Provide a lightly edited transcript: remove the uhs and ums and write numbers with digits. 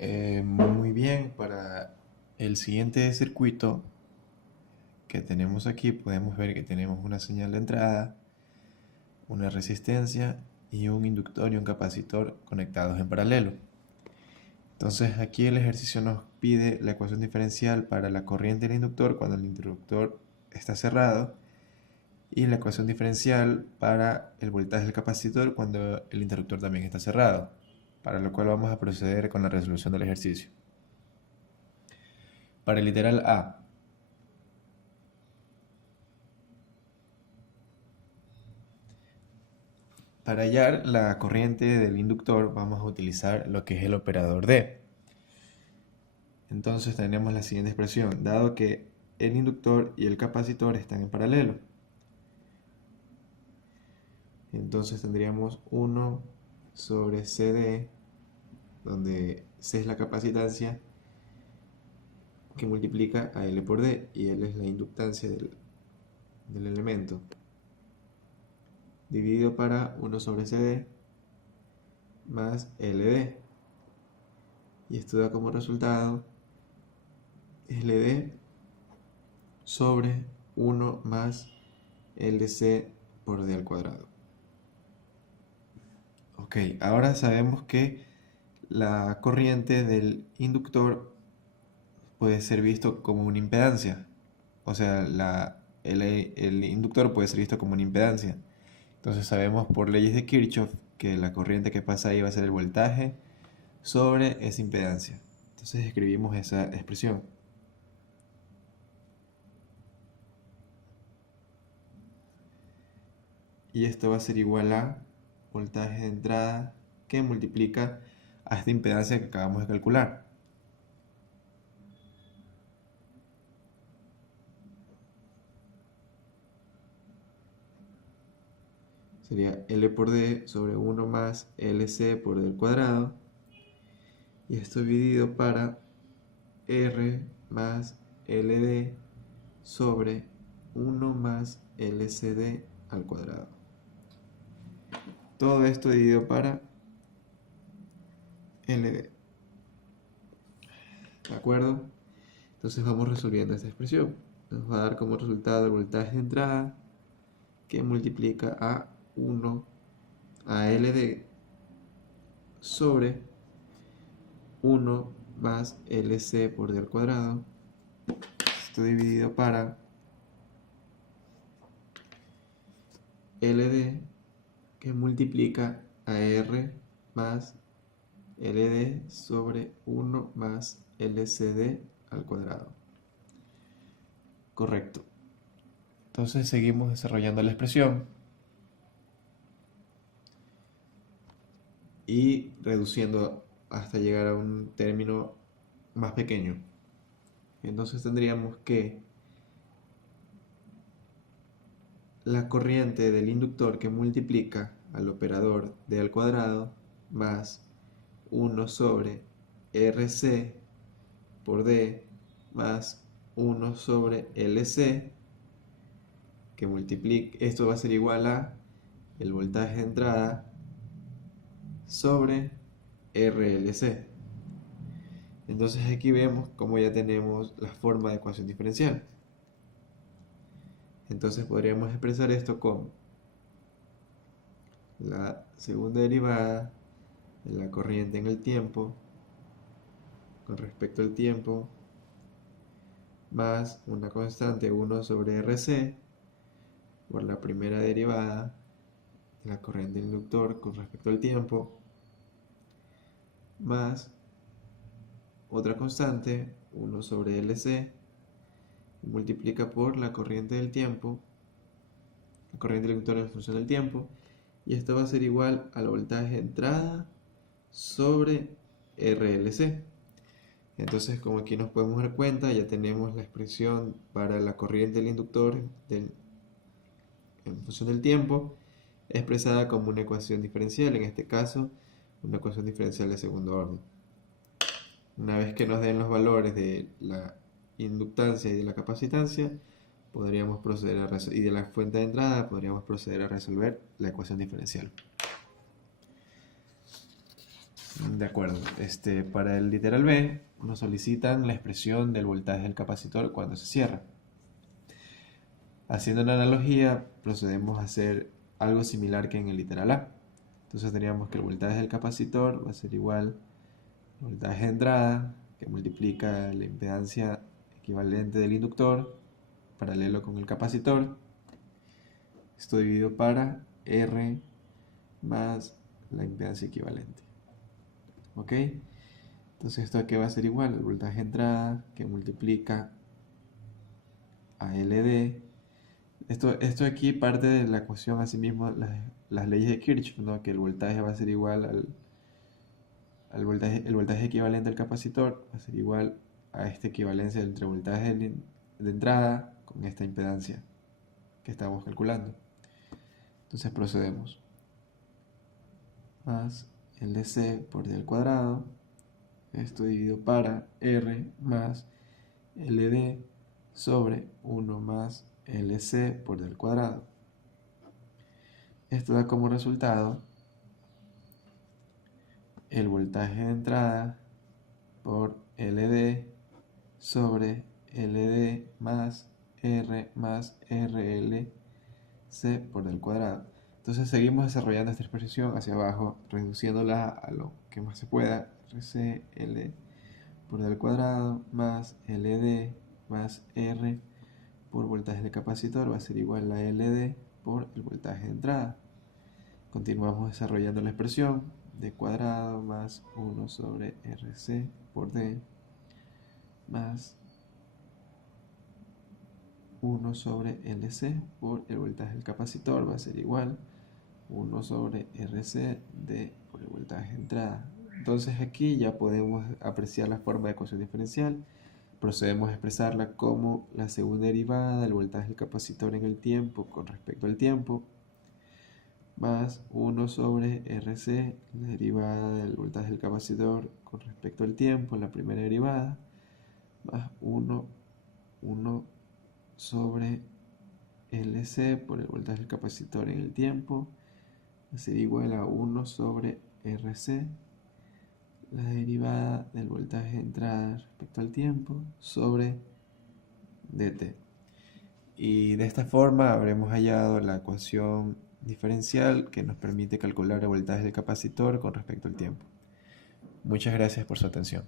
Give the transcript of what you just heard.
Muy bien, para el siguiente circuito que tenemos aquí podemos ver que tenemos una señal de entrada, una resistencia y un inductor y un capacitor conectados en paralelo. Entonces aquí el ejercicio nos pide la ecuación diferencial para la corriente del inductor cuando el interruptor está cerrado y la ecuación diferencial para el voltaje del capacitor cuando el interruptor también está cerrado, para lo cual vamos a proceder con la resolución del ejercicio. Para el literal A, para hallar la corriente del inductor vamos a utilizar lo que es el operador D. Entonces tenemos la siguiente expresión, dado que el inductor y el capacitor están en paralelo. Entonces tendríamos 1 sobre CD, donde C es la capacitancia que multiplica a L por D, y L es la inductancia del elemento, dividido para 1 sobre CD más LD. Y esto da como resultado LD sobre 1 más LC por D al cuadrado. Ok, ahora sabemos que la corriente del inductor puede ser visto como una impedancia. O sea, el inductor puede ser visto como una impedancia. Entonces sabemos por leyes de Kirchhoff que la corriente que pasa ahí va a ser el voltaje sobre esa impedancia. Entonces escribimos esa expresión. Y esto va a ser igual a voltaje de entrada que multiplica a esta impedancia que acabamos de calcular. Sería L por D sobre 1 más LC por D al cuadrado. Y esto dividido para R más LD sobre 1 más LCD al cuadrado. Todo esto dividido para LD. ¿De acuerdo? Entonces vamos resolviendo esta expresión. Nos va a dar como resultado el voltaje de entrada que multiplica a 1 a LD sobre 1 más LC por D al cuadrado. Esto dividido para LD que multiplica a R más LD sobre 1 más LCD al cuadrado. Correcto. Entonces seguimos desarrollando la expresión y reduciendo hasta llegar a un término más pequeño. Entonces tendríamos que la corriente del inductor que multiplica al operador D al cuadrado más 1 sobre RC por D más 1 sobre LC, que multiplica, esto va a ser igual a el voltaje de entrada sobre RLC. Entonces aquí vemos como ya tenemos la forma de ecuación diferencial. Entonces podríamos expresar esto como la segunda derivada de la corriente en el tiempo con respecto al tiempo más una constante 1 sobre RC por la primera derivada de la corriente del inductor con respecto al tiempo más otra constante 1 sobre LC multiplica por la corriente del tiempo, la corriente del inductor en función del tiempo, y esto va a ser igual al voltaje de entrada sobre RLC. Entonces, como aquí nos podemos dar cuenta, ya tenemos la expresión para la corriente del inductor en función del tiempo, expresada como una ecuación diferencial, en este caso, una ecuación diferencial de segundo orden. Una vez que nos den los valores de la inductancia y de la capacitancia, podríamos proceder a y de la fuente de entrada, podríamos proceder a resolver la ecuación diferencial. De acuerdo. Para el literal B nos solicitan la expresión del voltaje del capacitor cuando se cierra. Haciendo una analogía, procedemos a hacer algo similar que en el literal A. Entonces teníamos que el voltaje del capacitor va a ser igual al voltaje de entrada, que multiplica la impedancia equivalente del inductor, paralelo con el capacitor. Esto dividido para R más la impedancia equivalente. ¿Ok? Entonces esto aquí va a ser igual al voltaje de entrada que multiplica a LD. Esto aquí parte de la ecuación, asimismo, las leyes de Kirchhoff, ¿no? Que el voltaje va a ser igual al voltaje, el voltaje equivalente al capacitor va a ser igual a esta equivalencia entre voltaje de entrada con esta impedancia que estamos calculando. Entonces procedemos. Más LC por D al cuadrado, esto dividido para R más LD sobre 1 más LC por D al cuadrado. Esto da como resultado el voltaje de entrada por LD sobre LD más R más RLC por D al cuadrado. Entonces seguimos desarrollando esta expresión hacia abajo, reduciéndola a lo que más se pueda. RCL por D al cuadrado más LD más R por voltaje del capacitor va a ser igual a LD por el voltaje de entrada. Continuamos desarrollando la expresión D cuadrado más 1 sobre RC por D más 1 sobre LC por el voltaje del capacitor va a ser igual 1 sobre RC D por el voltaje de entrada. Entonces aquí ya podemos apreciar la forma de ecuación diferencial. Procedemos a expresarla como la segunda derivada del voltaje del capacitor en el tiempo con respecto al tiempo, más 1 sobre RC, la derivada del voltaje del capacitor con respecto al tiempo, la primera derivada, más 1 sobre LC por el voltaje del capacitor en el tiempo, va a ser igual a 1 sobre RC, la derivada del voltaje de entrada respecto al tiempo, sobre dt. Y de esta forma habremos hallado la ecuación diferencial que nos permite calcular el voltaje del capacitor con respecto al tiempo. Muchas gracias por su atención.